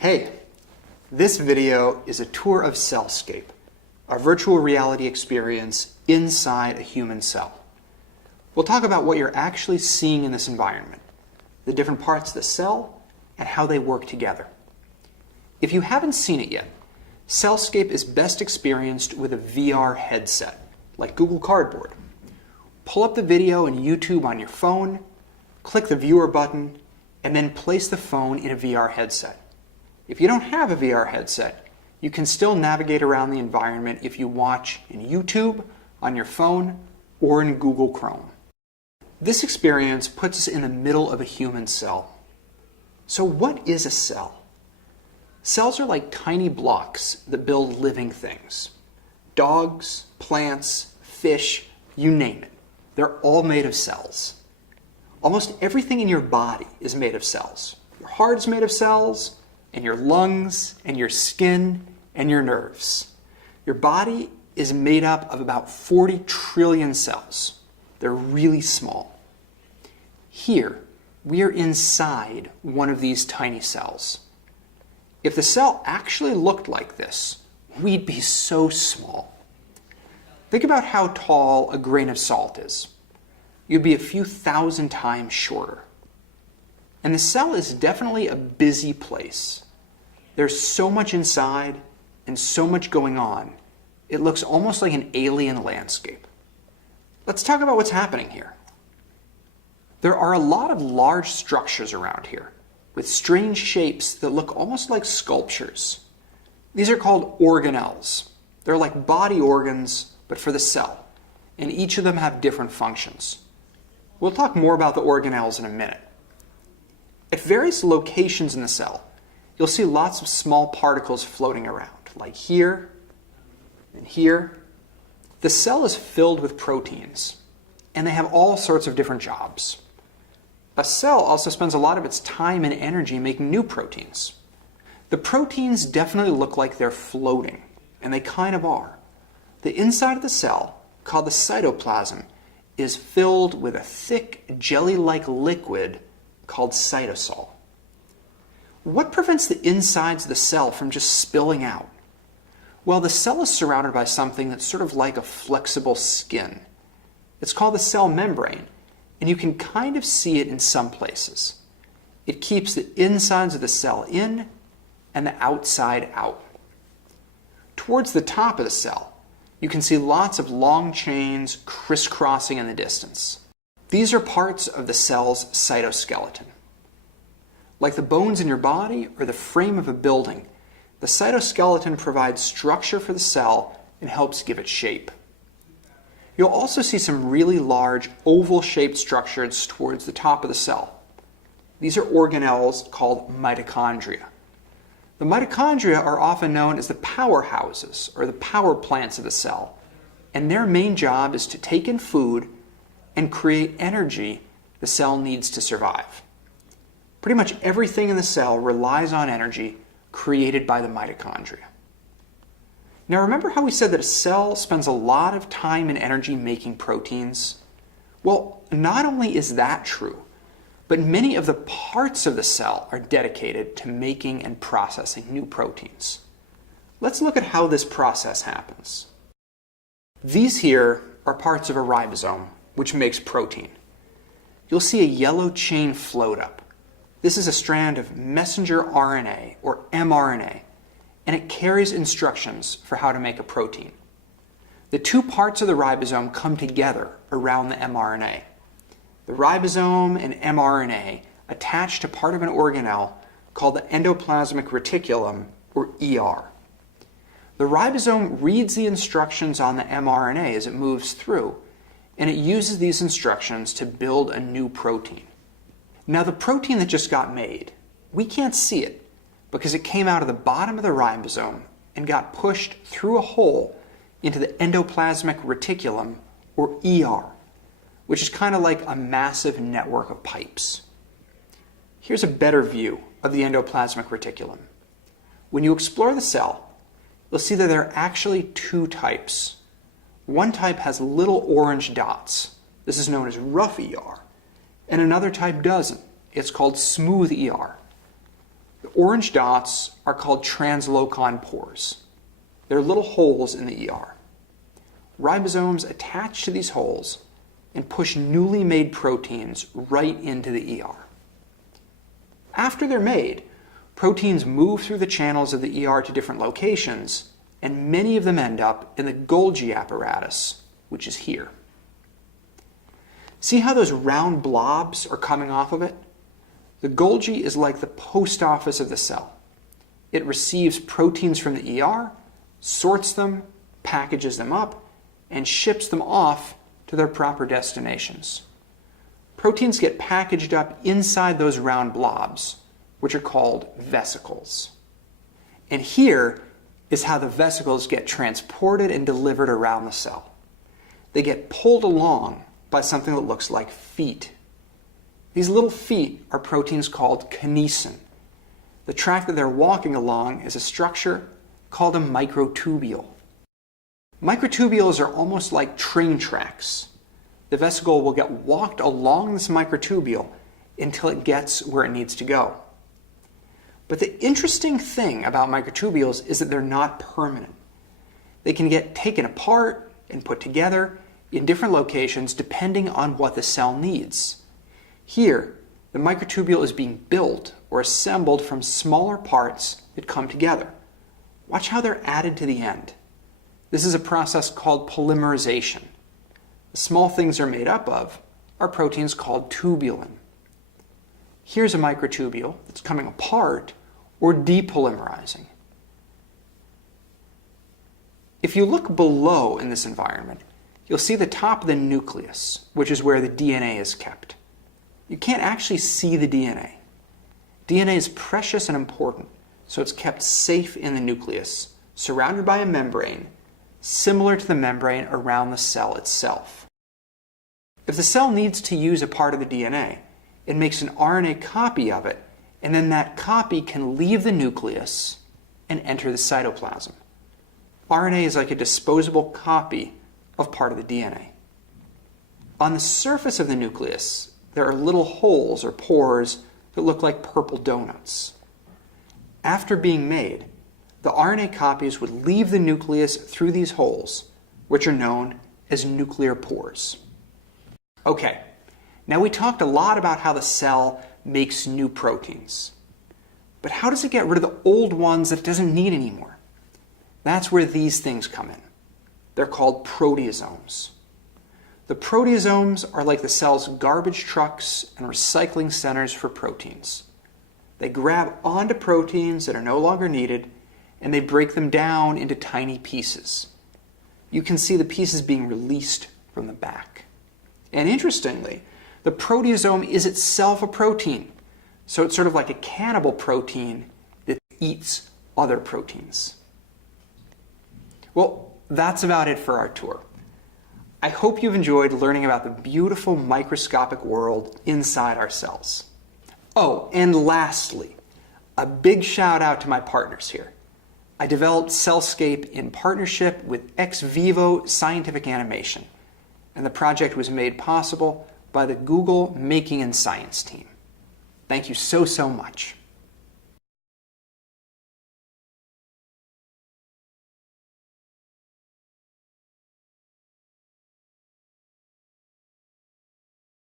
Hey, this video is a tour of Cellscape, a virtual reality experience inside a human cell. We'll talk about what you're actually seeing in this environment, the different parts of the cell, and how they work together. If you haven't seen it yet, Cellscape is best experienced with a VR headset, like Google Cardboard. Pull up the video in YouTube on your phone, click the viewer button, and then place the phone in a VR headset. If you don't have a VR headset, you can still navigate around the environment if you watch in YouTube, on your phone, or in Google Chrome. This experience puts us in the middle of a human cell. So what is a cell? Cells are like tiny blocks that build living things. Dogs, plants, fish, you name it. They're all made of cells. Almost everything in your body is made of cells. Your heart is made of cells, and your lungs, and your skin, and your nerves. Your body is made up of about 40 trillion cells. They're really small. Here, we are inside one of these tiny cells. If the cell actually looked like this, we'd be so small. Think about how tall a grain of salt is. You'd be a few thousand times shorter. And the cell is definitely a busy place. There's so much inside and so much going on, it looks almost like an alien landscape. Let's talk about what's happening here. There are a lot of large structures around here, with strange shapes that look almost like sculptures. These are called organelles. They're like body organs, but for the cell, and each of them have different functions. We'll talk more about the organelles in a minute. At various locations in the cell, you'll see lots of small particles floating around, like here and here. The cell is filled with proteins, and they have all sorts of different jobs. A cell also spends a lot of its time and energy making new proteins. The proteins definitely look like they're floating, and they kind of are. The inside of the cell, called the cytoplasm, is filled with a thick, jelly-like liquid called cytosol. What prevents the insides of the cell from just spilling out? Well, the cell is surrounded by something that's sort of like a flexible skin. It's called the cell membrane, and you can kind of see it in some places. It keeps the insides of the cell in and the outside out. Towards the top of the cell, you can see lots of long chains crisscrossing in the distance. These are parts of the cell's cytoskeleton. Like the bones in your body or the frame of a building, the cytoskeleton provides structure for the cell and helps give it shape. You'll also see some really large oval-shaped structures towards the top of the cell. These are organelles called mitochondria. The mitochondria are often known as the powerhouses or the power plants of the cell, and their main job is to take in food and create energy the cell needs to survive. Pretty much everything in the cell relies on energy created by the mitochondria. Now remember how we said that a cell spends a lot of time and energy making proteins? Well, not only is that true, but many of the parts of the cell are dedicated to making and processing new proteins. Let's look at how this process happens. These here are parts of a ribosome, which makes protein. You'll see a yellow chain float up. This is a strand of messenger RNA, or mRNA, and it carries instructions for how to make a protein. The two parts of the ribosome come together around the mRNA. The ribosome and mRNA attach to part of an organelle called the endoplasmic reticulum, or ER. The ribosome reads the instructions on the mRNA as it moves through, and it uses these instructions to build a new protein. Now the protein that just got made, we can't see it because it came out of the bottom of the ribosome and got pushed through a hole into the endoplasmic reticulum, or ER, which is kind of like a massive network of pipes. Here's a better view of the endoplasmic reticulum. When you explore the cell, you'll see that there are actually two types. One type has little orange dots. This is known as rough ER. And another type doesn't. It's called smooth ER. The orange dots are called translocon pores. They're little holes in the ER. Ribosomes attach to these holes and push newly made proteins right into the ER. After they're made, proteins move through the channels of the ER to different locations, and many of them end up in the Golgi apparatus, which is here. See how those round blobs are coming off of it? The Golgi is like the post office of the cell. It receives proteins from the ER, sorts them, packages them up, and ships them off to their proper destinations. Proteins get packaged up inside those round blobs, which are called vesicles. And here is how the vesicles get transported and delivered around the cell. They get pulled along by something that looks like feet. These little feet are proteins called kinesin. The track that they're walking along is a structure called a microtubule. Microtubules are almost like train tracks. The vesicle will get walked along this microtubule until it gets where it needs to go. But the interesting thing about microtubules is that they're not permanent. They can get taken apart and put together in different locations depending on what the cell needs. Here, the microtubule is being built or assembled from smaller parts that come together. Watch how they're added to the end. This is a process called polymerization. The small things they're made up of are proteins called tubulin. Here's a microtubule that's coming apart or depolymerizing. If you look below in this environment, you'll see the top of the nucleus, which is where the DNA is kept. You can't actually see the DNA. DNA is precious and important, so it's kept safe in the nucleus, surrounded by a membrane, similar to the membrane around the cell itself. If the cell needs to use a part of the DNA, it makes an RNA copy of it, and then that copy can leave the nucleus and enter the cytoplasm. RNA is like a disposable copy of part of the DNA. On the surface of the nucleus, there are little holes or pores that look like purple donuts. After being made, the RNA copies would leave the nucleus through these holes, which are known as nuclear pores. Okay, now we talked a lot about how the cell makes new proteins. But how does it get rid of the old ones that it doesn't need anymore? That's where these things come in. They're called proteasomes. The proteasomes are like the cell's garbage trucks and recycling centers for proteins. They grab onto proteins that are no longer needed, and they break them down into tiny pieces. You can see the pieces being released from the back. And interestingly, the proteasome is itself a protein. So it's sort of like a cannibal protein that eats other proteins. Well, that's about it for our tour. I hope you've enjoyed learning about the beautiful microscopic world inside our cells. Oh, and lastly, a big shout out to my partners here. I developed Cellscape in partnership with Ex Vivo Scientific Animation, and the project was made possible by the Google Making and Science team. Thank you so much.